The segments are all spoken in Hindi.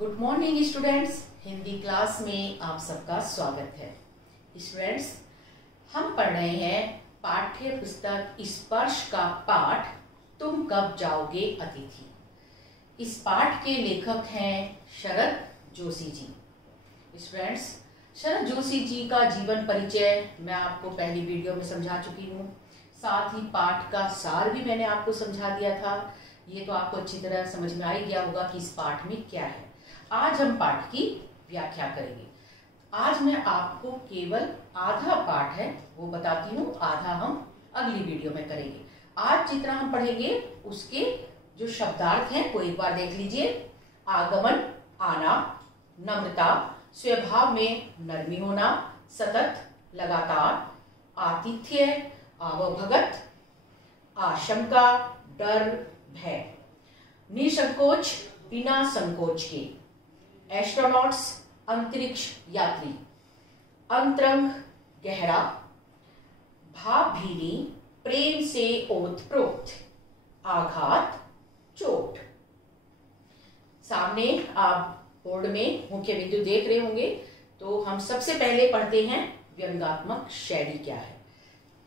Good morning students, Hindi class में आप सबका स्वागत है। स्टूडेंट्स, हम पढ़ रहे हैं पाठ्य पुस्तक स्पर्श का पाठ तुम कब जाओगे अतिथि। इस पाठ के लेखक हैं शरद जोशी जी। स्टूडेंट्स, शरद जोशी जी का जीवन परिचय मैं आपको पहली वीडियो में समझा चुकी हूँ। साथ ही पाठ का सार भी मैंने आपको समझा दिया था। ये तो आपको अच्छी तरह समझ में आ ही गया होगा कि इस पाठ में क्या है। आज हम पाठ की व्याख्या करेंगे। आज मैं आपको केवल आधा पाठ है वो बताती हूँ, आधा हम अगली वीडियो में करेंगे। आज जितना हम पढ़ेंगे उसके जो शब्दार्थ हैं वो एक बार देख लीजिए। आगमन, आना, नम्रता, स्वभाव में नरमी होना, सतत, लगातार, आतिथ्य, आवभगत, आशंका, डर, भय, निसंकोच, बिना संकोच के, एस्ट्रोनॉट्स, अंतरिक्ष यात्री, अंतरंग, गहरा, भावभीनी, प्रेम से ओतप्रोत, आघात, चोट। सामने आप बोर्ड में मुख्य बिंदु देख रहे होंगे। तो हम सबसे पहले पढ़ते हैं व्यंग्यात्मक शैली क्या है।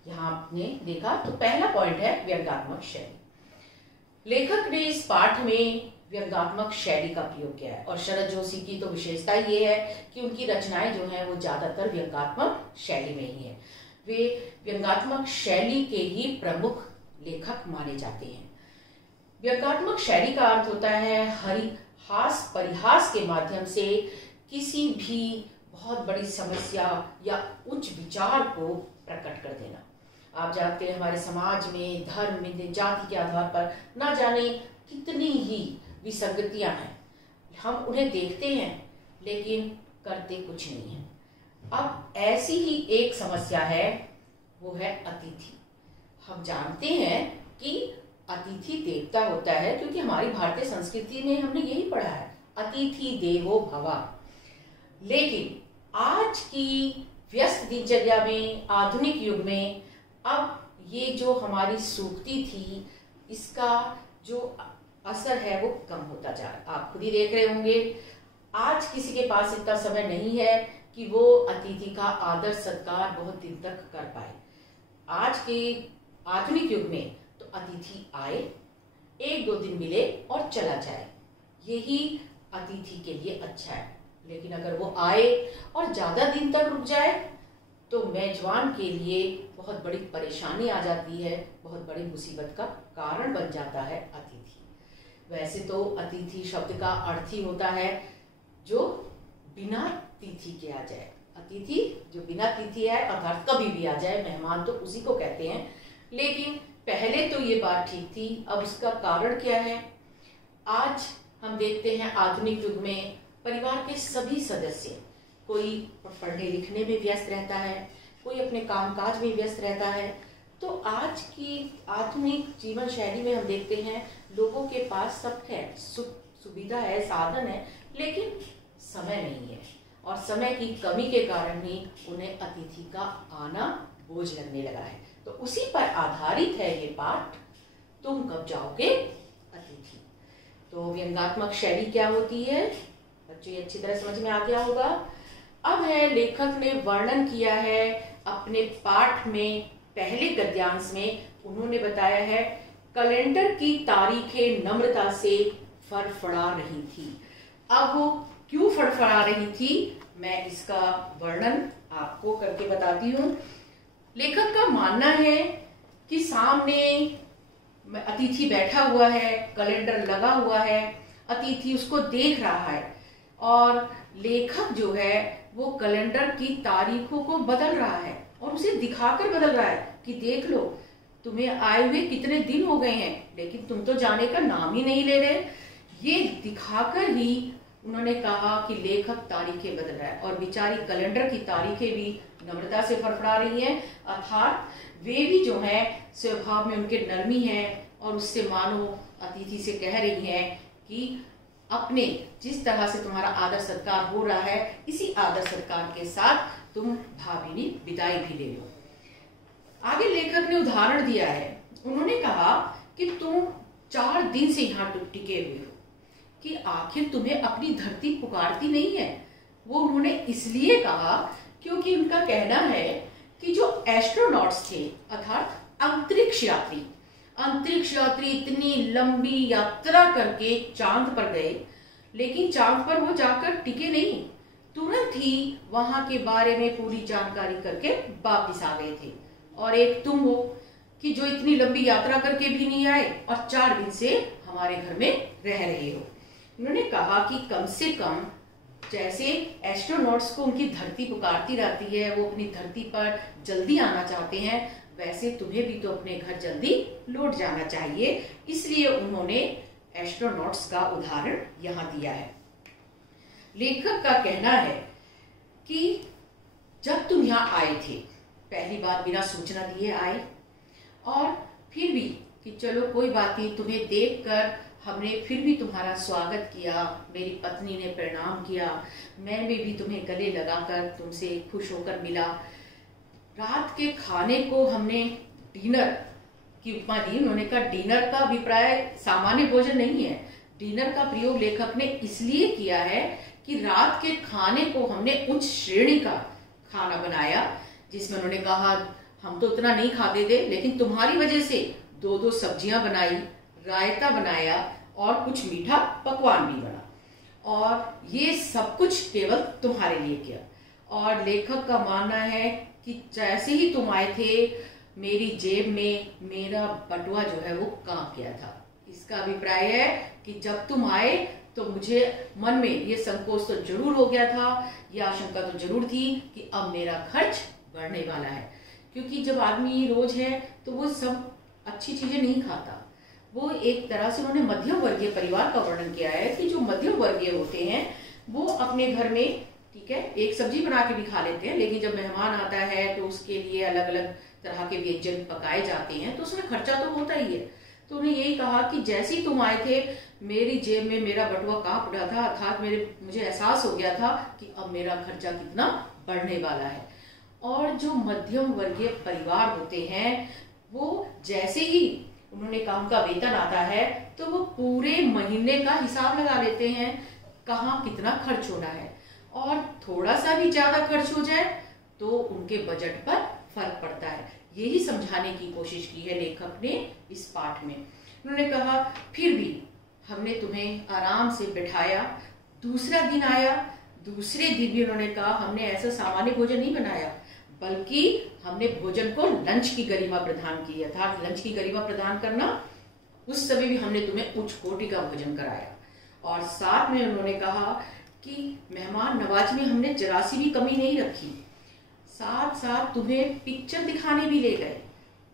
यहाँ आपने देखा तो पहला पॉइंट है व्यंग्यात्मक शैली। लेखक ने इस पाठ में व्यंग्यात्मक शैली का प्रयोग किया है और शरद जोशी की तो विशेषता ये है कि उनकी रचनाएं जो हैं वो ज्यादातर व्यंग्यात्मक शैली में ही है। वे व्यंग्यात्मक शैली के ही प्रमुख लेखक माने जाते हैं। व्यंग्यात्मक शैली का अर्थ होता है हास परिहास के माध्यम से किसी भी बहुत बड़ी समस्या या उच्च विचार को प्रकट कर देना। आप जानते हैं हमारे समाज में धर्म में जाति के आधार पर ना जाने कितनी ही विसंगतियां हैं। हम उन्हें देखते हैं लेकिन करते कुछ नहीं है। अब ऐसी ही एक समस्या है, वो है अतिथि। हम जानते हैं कि अतिथि देवता होता है क्योंकि हमारी भारतीय संस्कृति में हमने यही पढ़ा है, अतिथि देवो भव। लेकिन आज की व्यस्त दिनचर्या में, आधुनिक युग में, अब ये जो हमारी सूक्ति थी इसका जो असर है वो कम होता जा रहा है। आप खुद ही देख रहे होंगे आज किसी के पास इतना समय नहीं है कि वो अतिथि का आदर सत्कार बहुत दिन तक कर पाए। आज के आधुनिक युग में तो अतिथि आए, एक दो दिन मिले और चला जाए, यही अतिथि के लिए अच्छा है। लेकिन अगर वो आए और ज्यादा दिन तक रुक जाए तो मेजबान के लिए बहुत बड़ी परेशानी आ जाती है, बहुत बड़ी मुसीबत का कारण बन जाता है अतिथि। वैसे तो अतिथि शब्द का अर्थ ही होता है जो बिना तिथि के आ जाए। अतिथि जो बिना तिथि है अर्थात कभी भी आ जाए, मेहमान तो उसी को कहते हैं। लेकिन पहले तो ये बात ठीक थी, अब उसका कारण क्या है? आज हम देखते हैं आधुनिक युग में परिवार के सभी सदस्य, कोई पढ़ने लिखने में व्यस्त रहता है, कोई अपने कामकाज में व्यस्त रहता है। तो आज की आधुनिक जीवन शैली में हम देखते हैं लोगों के पास सब है, सुविधा है, साधन है, लेकिन समय नहीं है। और समय की कमी के कारण ही उन्हें अतिथि का आना बोझ लगने लगा है। तो उसी पर आधारित है ये पाठ, तुम कब जाओगे अतिथि। तो व्यंग्यात्मक शैली क्या होती है बच्चों, ये अच्छी तरह समझ में आ गया होगा। अब है लेखक ने वर्णन किया है अपने पाठ में, पहले गद्यांश में उन्होंने बताया है कैलेंडर की तारीखें नम्रता से फड़फड़ा रही थी। अब वो क्यों फड़फड़ा रही थी मैं इसका वर्णन आपको करके बताती हूँ। लेखक का मानना है कि सामने अतिथि बैठा हुआ है, कैलेंडर लगा हुआ है, अतिथि उसको देख रहा है और लेखक जो है वो कैलेंडर की तारीखों को बदल रहा है और उसे दिखाकर बदल रहा है कि देख लो तुम्हें आए हुए कितने दिन हो गए हैं लेकिन तुम तो जाने का नाम ही नहीं ले रहे। ये दिखाकर ही उन्होंने कहा कि लेखक तारीखें बदल रहा है और बेचारी कैलेंडर की तारीखें भी नम्रता से फड़फड़ा रही हैं, अर्थात वे भी जो है स्वभाव में उनके नरमी है और उससे मानो अतिथि से कह रही हैं कि अपने जिस तरह से तुम्हारा आदर सत्कार हो रहा है इसी आदर सत्कार के साथ तुम भाभिनी विदाई भी ले लो। आगे लेखक ने उदाहरण दिया है। उन्होंने कहा कि तुम 4 दिन से यहाँ टिके हुए हो, कि आखिर तुम्हें अपनी धरती पुकारती नहीं है। वो उन्होंने इसलिए कहा क्योंकि उनका कहना है कि जो एस्ट्रोनॉट्स थे अर्थात अंतरिक्ष यात्री इतनी लंबी यात्रा करके चांद पर गए, लेकिन चांद पर वो जाकर टिके नहीं, तुरंत ही वहां के बारे में पूरी जानकारी करके वापिस आ गए थे। और एक तुम हो कि जो इतनी लंबी यात्रा करके भी नहीं आए और 4 दिन से हमारे घर में रह रहे हो। उन्होंने कहा कि कम से कम जैसे एस्ट्रोनॉट्स को उनकी धरती पुकारती रहती है, वो अपनी धरती पर जल्दी आना चाहते हैं, वैसे तुम्हें भी तो अपने घर जल्दी लौट जाना चाहिए। इसलिए उन्होंने एस्ट्रोनॉट्स का उदाहरण यहाँ दिया है। लेखक का कहना है कि जब तुम यहाँ आए थे, पहली बार बिना सूचना दिए आए, और फिर भी कि चलो कोई बात नहीं, तुम्हें देखकर हमने फिर भी तुम्हारा स्वागत किया, मेरी पत्नी ने प्रणाम किया, मैंने भी तुम्हें गले लगाकर तुमसे खुश होकर मिला। रात के खाने को हमने डिनर की उपमा दी। उन्होंने कहा डिनर का अभिप्राय सामान्य भोजन नहीं है। डिनर का प्रयोग लेखक ने इसलिए किया है कि रात के खाने को हमने उच्च श्रेणी का खाना बनाया, जिसमें उन्होंने कहा हम तो उतना नहीं खाते थे, लेकिन तुम्हारी वजह से 2-2 सब्जियां बनाई, रायता बनाया और कुछ मीठा पकवान भी बना, और ये सब कुछ केवल तुम्हारे लिए किया। और लेखक का मानना है कि जैसे ही तुम आए थे, मेरी जेब में मेरा बटुआ जो है वो कांप गया था। इसका अभिप्राय है कि जब तुम आए तो मुझे मन में ये संकोच तो जरूर हो गया था, यह आशंका तो जरूर थी कि अब मेरा खर्च बढ़ने वाला है, क्योंकि जब आदमी रोज है तो वो सब अच्छी चीजें नहीं खाता। वो एक तरह से उन्होंने मध्यम वर्गीय परिवार का वर्णन किया है कि जो मध्यम वर्गीय होते हैं वो अपने घर में, ठीक है, एक सब्जी बना के भी खा लेते हैं, लेकिन जब मेहमान आता है तो उसके लिए अलग अलग तरह के व्यंजन पकाए जाते हैं, तो उसमें खर्चा तो होता ही है। तो उन्हें यही कहा कि जैसे ही तुम आए थे, मेरी जेब में मेरा बटुआ कांप रहा था, अर्थात मुझे एहसास हो गया था कि अब मेरा खर्चा कितना बढ़ने वाला है। और जो मध्यम वर्गीय परिवार होते हैं वो जैसे ही उन्होंने काम का वेतन आता है तो वो पूरे महीने का हिसाब लगा लेते हैं, कहाँ कितना खर्च होना है, और थोड़ा सा भी ज्यादा खर्च हो जाए तो उनके बजट पर फर्क पड़ता है। यही समझाने की कोशिश की है लेखक ने इस पाठ में। उन्होंने कहा फिर भी हमने तुम्हें आराम से बिठाया, दूसरा दिन आया, दूसरे दिन भी उन्होंने कहा हमने ऐसा सामान्य भोजन नहीं बनाया, बल्कि हमने भोजन को लंच की गरिमा प्रदान की। अर्थात लंच की गरिमा प्रदान करना, उस समय भी हमने तुम्हें उच्च कोटि का भोजन कराया। और साथ में उन्होंने कहा कि मेहमान नवाज में हमने जरा सी भी कमी नहीं रखी, साथ साथ तुम्हें पिक्चर दिखाने भी ले गए,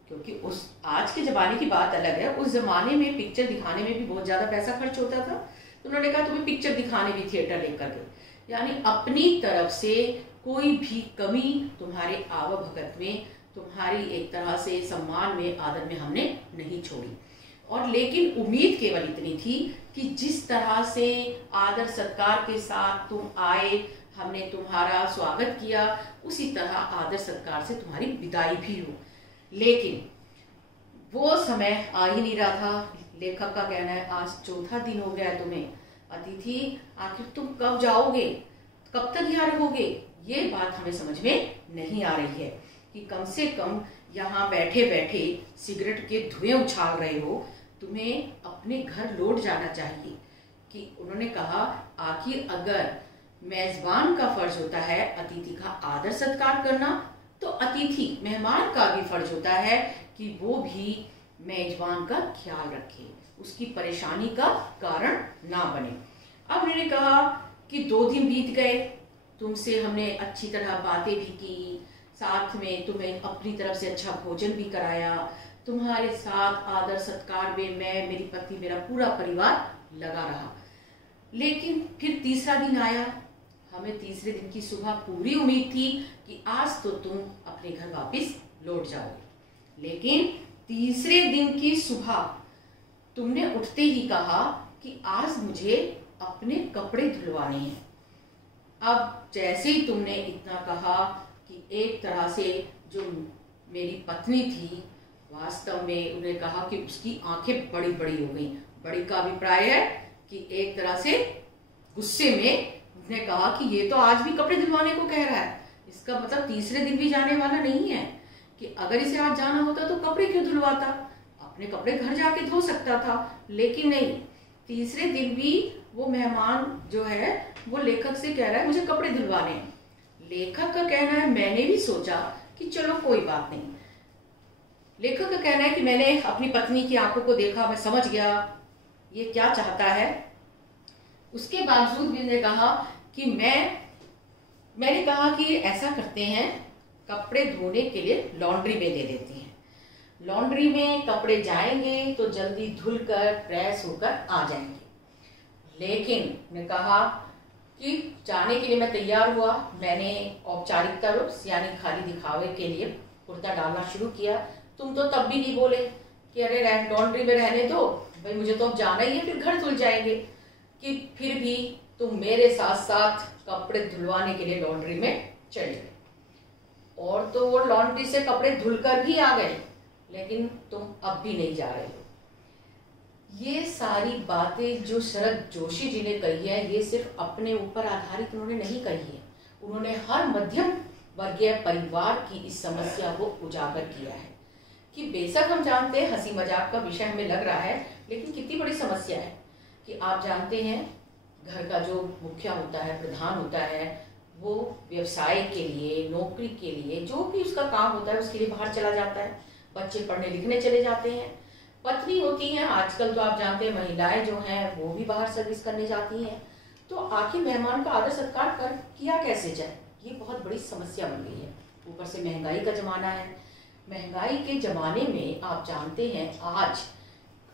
क्योंकि उस आज के जमाने की बात अलग है, उस जमाने में पिक्चर दिखाने में भी बहुत ज्यादा पैसा खर्च होता था। तो उन्होंने कहा तुम्हें पिक्चर दिखाने भी थिएटर लेकर गए, यानी अपनी तरफ से कोई भी कमी तुम्हारे आवभगत में, तुम्हारी एक तरह से सम्मान में, आदर में हमने नहीं छोड़ी। और लेकिन उम्मीद केवल इतनी थी कि जिस तरह से आदर सत्कार के साथ तुम आए, हमने तुम्हारा स्वागत किया, उसी तरह आदर सत्कार से तुम्हारी विदाई भी हो। लेकिन वो समय आ ही नहीं रहा था। लेखक का कहना है आज 4था दिन हो गया तुम्हें, अतिथि आखिर तुम कब जाओगे, कब तक यहाँ रहोगे, ये बात हमें समझ में नहीं आ रही है कि कम से कम यहाँ बैठे बैठे सिगरेट के धुएं उछाल रहे हो, तुम्हें अपने घर लौट जाना चाहिए। कि उन्होंने कहा आखिर अगर मेजबान का फर्ज होता है अतिथि का आदर सत्कार करना, तो अतिथि मेहमान का भी फर्ज होता है कि वो भी मेजबान का ख्याल रखे, उसकी परेशानी का कारण ना बने। अब उन्होंने कहा कि 2 दिन बीत गए, तुमसे हमने अच्छी तरह बातें भी की, साथ में तुम्हें अपनी तरफ से अच्छा भोजन भी कराया, तुम्हारे साथ आदर सत्कार में मैं, मेरी पत्नी, मेरा पूरा परिवार लगा रहा। लेकिन फिर तीसरा दिन आया, हमें तीसरे दिन की सुबह पूरी उम्मीद थी कि आज तो तुम अपने घर वापस लौट जाओगे। लेकिन तीसरे दिन की सुबह तुमने उठते ही कहा कि आज मुझे अपने कपड़े धुलवाने हैं। अब जैसे ही तुमने इतना कहा कि एक तरह से जो मेरी पत्नी थी, वास्तव में उन्हें कहा कि उसकी आंखें बड़ी बड़ी हो गई। बड़ी का अभिप्राय है कि एक तरह से गुस्से में उसने कहा कि ये तो आज भी कपड़े धुलवाने को कह रहा है, इसका मतलब तीसरे दिन भी जाने वाला नहीं है, कि अगर इसे आज जाना होता तो कपड़े क्यों धुलवाता, अपने कपड़े घर जाके धो सकता था। लेकिन नहीं, तीसरे दिन भी वो मेहमान जो है वो लेखक से कह रहा है मुझे कपड़े धुलवाने हैं। लेखक का कहना है मैंने भी सोचा कि चलो कोई बात नहीं। लेखक का कहना है कि मैंने अपनी पत्नी की आंखों को देखा, मैं समझ गया ये क्या चाहता है। उसके बावजूद भी ने कहा कि मैंने कहा कि ऐसा करते हैं, कपड़े धोने के लिए लॉन्ड्री में दे देते हैं, लॉन्ड्री में कपड़े जाएंगे तो जल्दी धुलकर प्रेस होकर आ जाएंगे। लेकिन ने कहा कि जाने के लिए मैं तैयार हुआ, मैंने औपचारिकता रूप यानी खाली दिखावे के लिए कुर्ता डालना शुरू किया। तुम तो तब भी नहीं बोले कि अरे लॉन्ड्री में रहने दो भाई, मुझे तो अब जाना ही है, फिर घर धुल जाएंगे, कि फिर भी तुम मेरे साथ साथ कपड़े धुलवाने के लिए लॉन्ड्री में चले गए। और तो वो लॉन्ड्री से कपड़े धुलकर भी आ गए, लेकिन तुम अब भी नहीं जा रहे हो। ये सारी बातें जो शरद जोशी जी ने कही है, ये सिर्फ अपने ऊपर आधारित उन्होंने नहीं कही है, उन्होंने हर मध्यम वर्गीय परिवार की इस समस्या को उजागर किया है कि बेशक हम जानते हैं हंसी मजाक का विषय हमें लग रहा है, लेकिन कितनी बड़ी समस्या है कि आप जानते हैं घर का जो मुखिया होता है, प्रधान होता है, वो व्यवसाय के लिए, नौकरी के लिए, जो भी उसका काम होता है उसके लिए बाहर चला जाता है, बच्चे पढ़ने लिखने चले जाते हैं, पत्नी होती हैं, आजकल तो आप जानते हैं महिलाएं जो हैं वो भी बाहर सर्विस करने जाती हैं, तो आखिर मेहमान का आदर सत्कार कर किया कैसे जाए, ये बहुत बड़ी समस्या बन गई है। ऊपर से महंगाई का जमाना है, महंगाई के जमाने में आप जानते हैं आज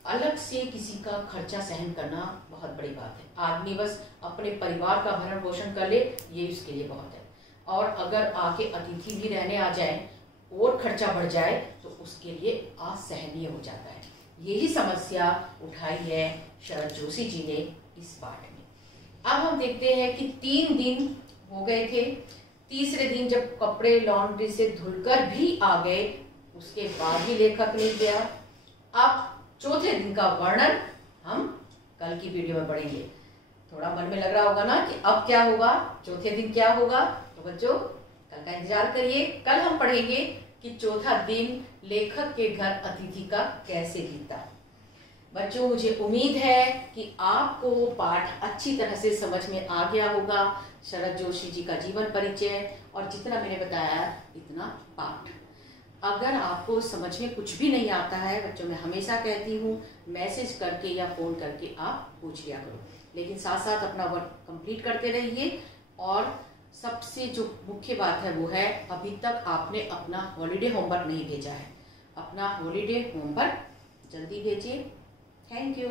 अलग से किसी का खर्चा सहन करना बहुत बड़ी बात है। आदमी बस अपने परिवार का भरण पोषण कर ले, ये उसके लिए बहुत है, और अगर आके अतिथि भी रहने आ जाए और खर्चा बढ़ जाए तो उसके लिए असहनीय हो जाता है। यही समस्या उठाई है शरद जोशी जी ने इस पाठ में। अब हम देखते हैं कि 3 दिन हो गए थे, तीसरे दिन जब कपड़े लॉन्ड्री से धुलकर भी आ गए उसके बाद भी लेखक नहीं गया। अब चौथे दिन का वर्णन हम कल की वीडियो में पढ़ेंगे। थोड़ा मन में लग रहा होगा ना कि अब क्या होगा, चौथे दिन क्या होगा, तो बच्चों कल का इंतजार करिए। कल हम पढ़ेंगे कि चौथा दिन लेखक के घर अतिथि का कैसे बीता। बच्चों मुझे उम्मीद है कि आपको वो पाठ अच्छी तरह से समझ में आ गया होगा, शरद जोशी जी का जीवन परिचय और जितना मैंने बताया इतना पाठ। अगर आपको समझ में कुछ भी नहीं आता है बच्चों, मैं हमेशा कहती हूँ मैसेज करके या फ़ोन करके आप पूछ लिया करो, लेकिन साथ साथ अपना वर्क कंप्लीट करते रहिए। और सबसे जो मुख्य बात है वो है अभी तक आपने अपना हॉलीडे होमवर्क नहीं भेजा है, अपना हॉलीडे होमवर्क जल्दी भेजिए। Thank you.